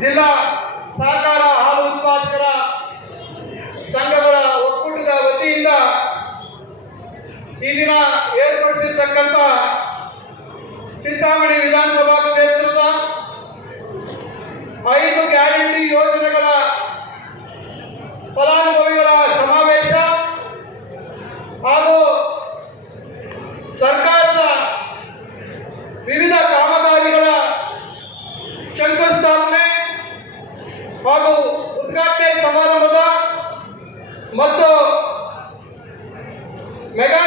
ಜಿಲ್ಲಾ ಸಹಕಾರ ಹಾಲು ಉತ್ಪಾದಕರ ಸಂಘಗಳ ಒಕ್ಕೂಟದ ವತಿಯಿಂದ ಈ ದಿನ ಏರ್ಪಡಿಸಿರ್ತಕ್ಕಂಥ ಚಿಂತಾಮಣಿ ವಿಧಾನಸಭಾ ಕ್ಷೇತ್ರದ ಐದು ಸಮಾರಂಭದ ಮತ್ತು ಮೆಗಾ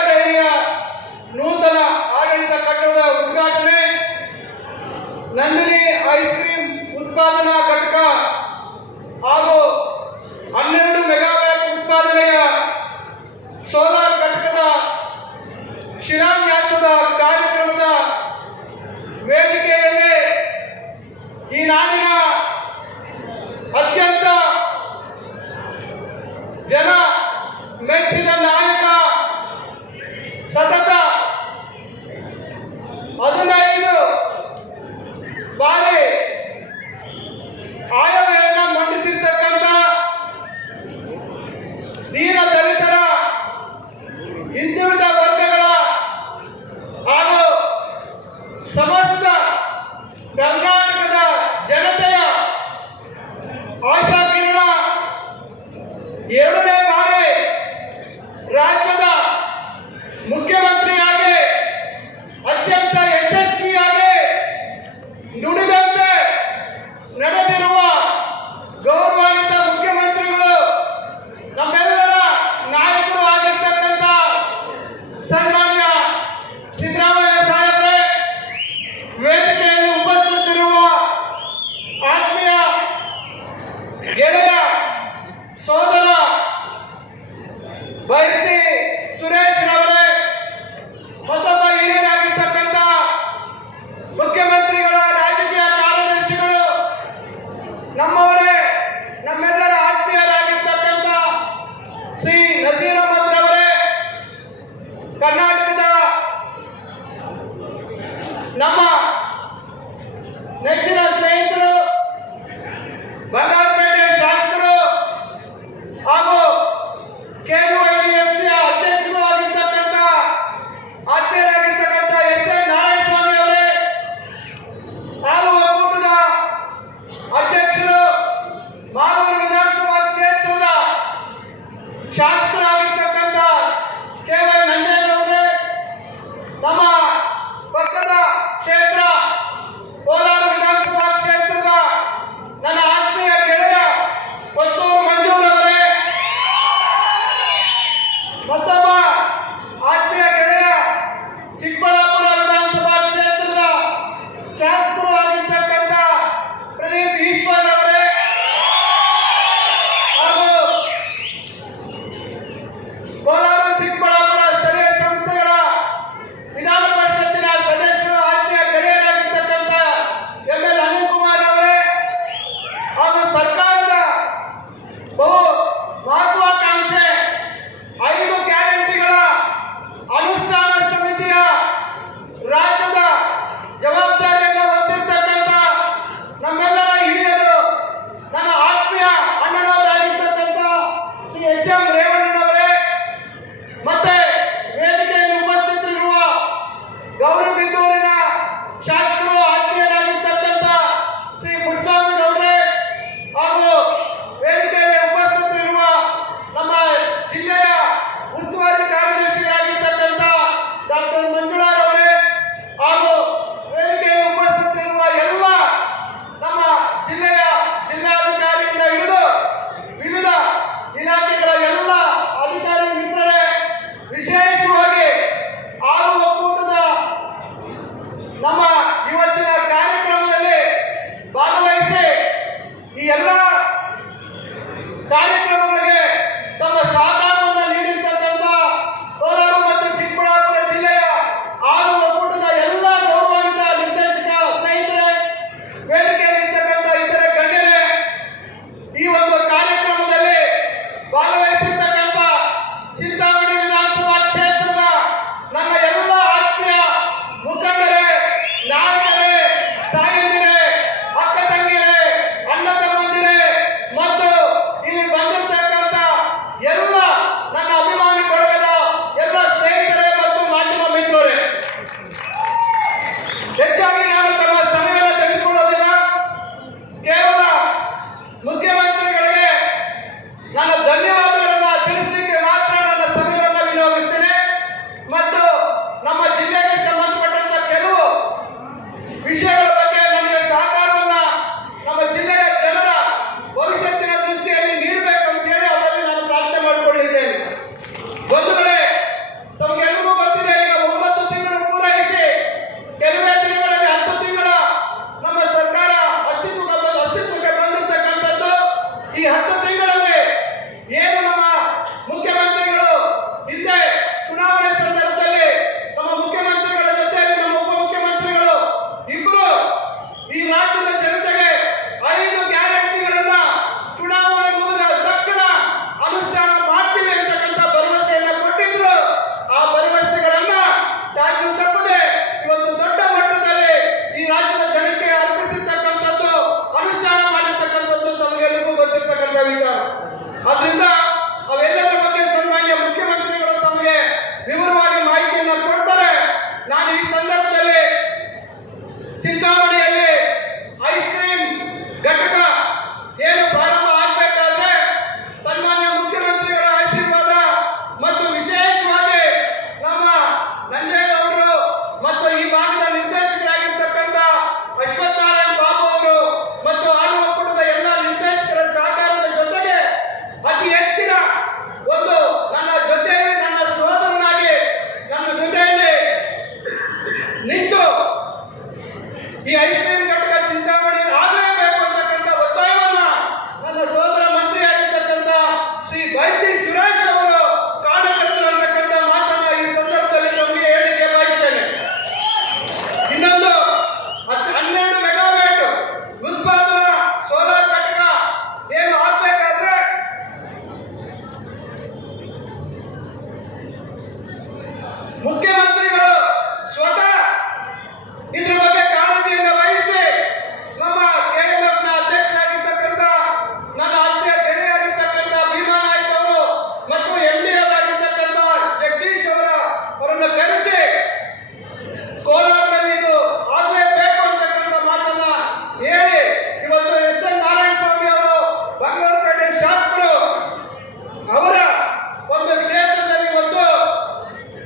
Shout.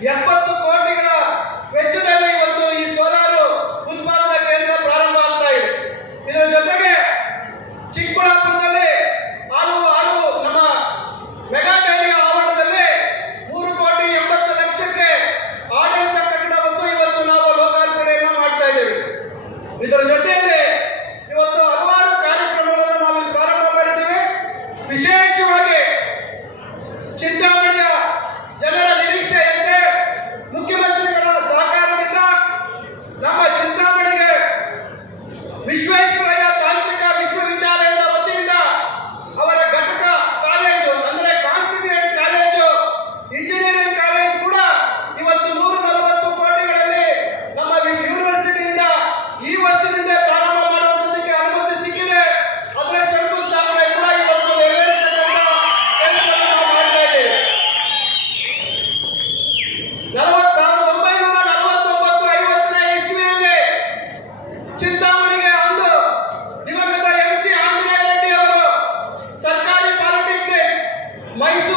ಎಪ್ಪತ್ತು ವಿಶ್ವೇಶ್ವರಯ್ಯ My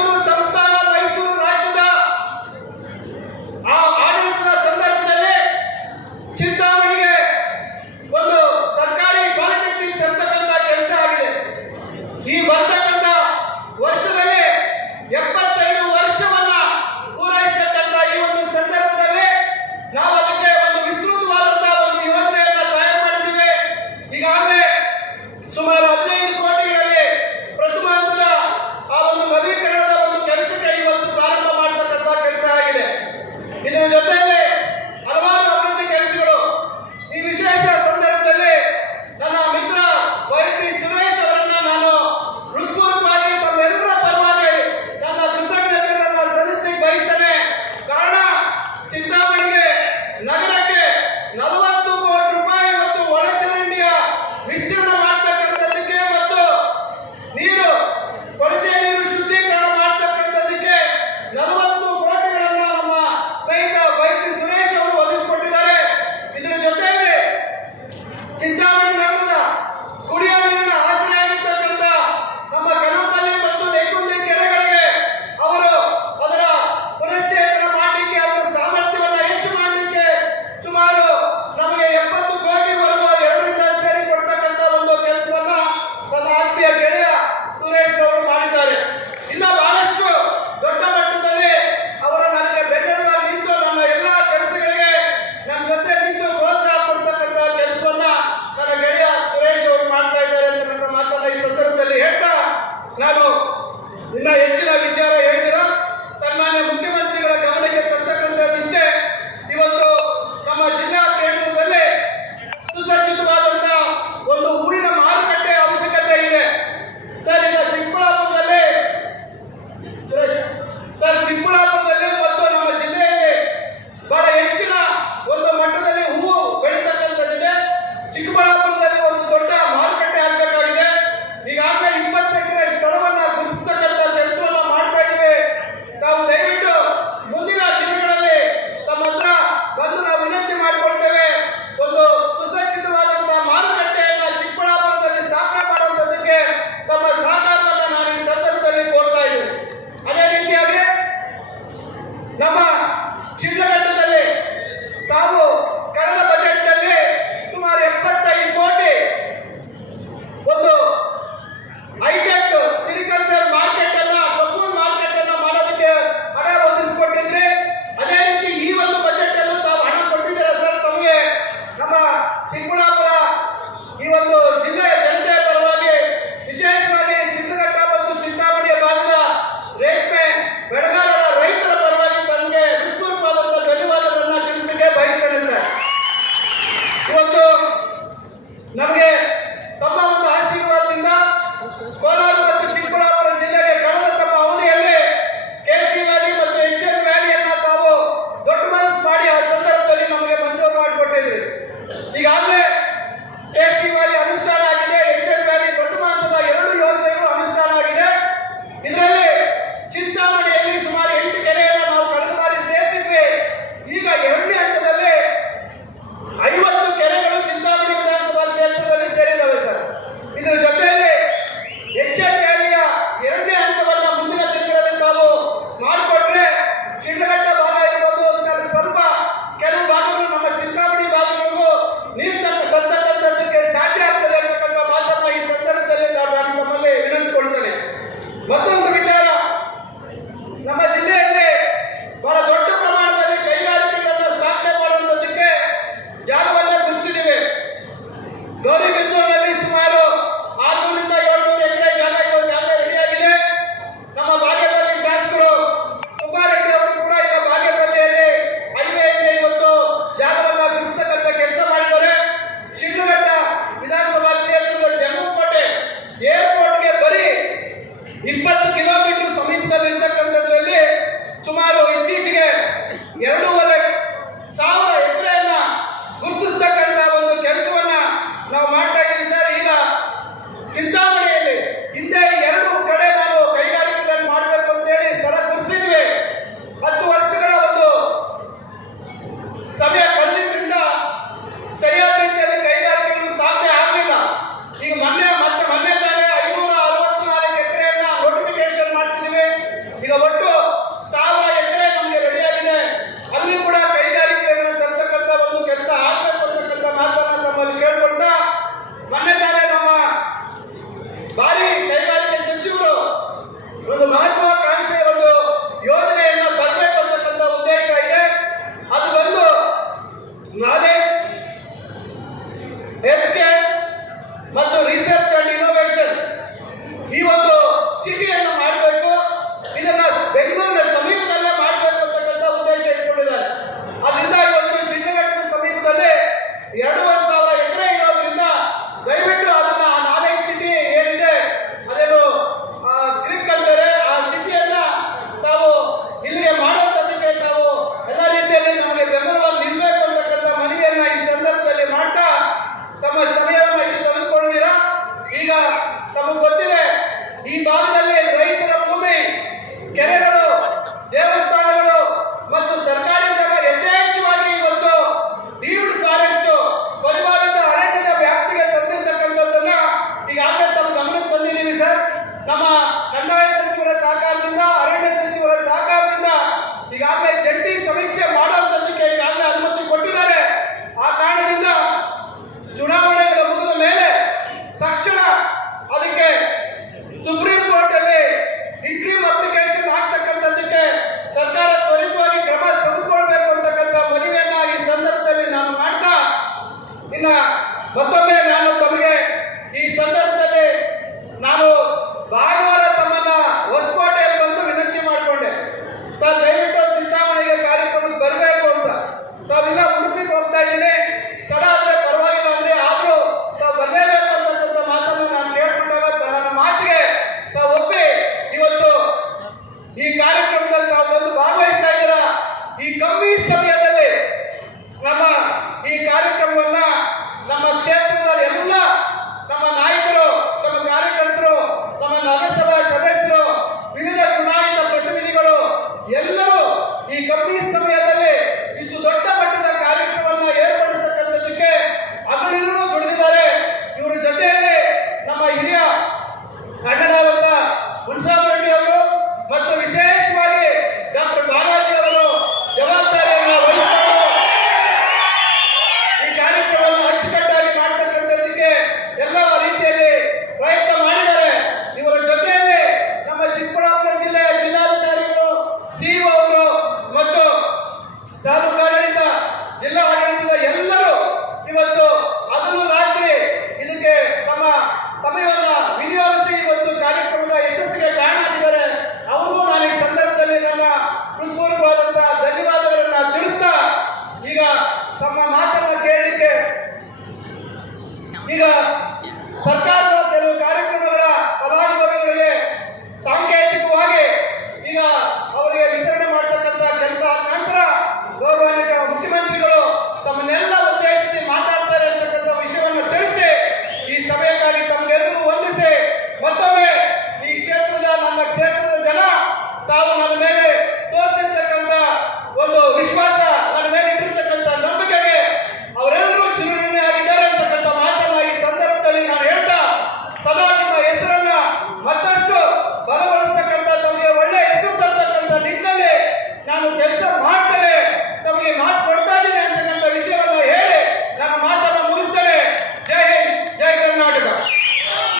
ಇಪ್ಪತ್ತು ಕಿಲೋಮೀಟರ್ ಸಮೀಪದಲ್ಲಿ ಇರ್ತಕ್ಕಂಥದ್ರಲ್ಲಿ ಸುಮಾರು ಇತ್ತೀಚೆಗೆ ಎರಡೂವರೆ Siga,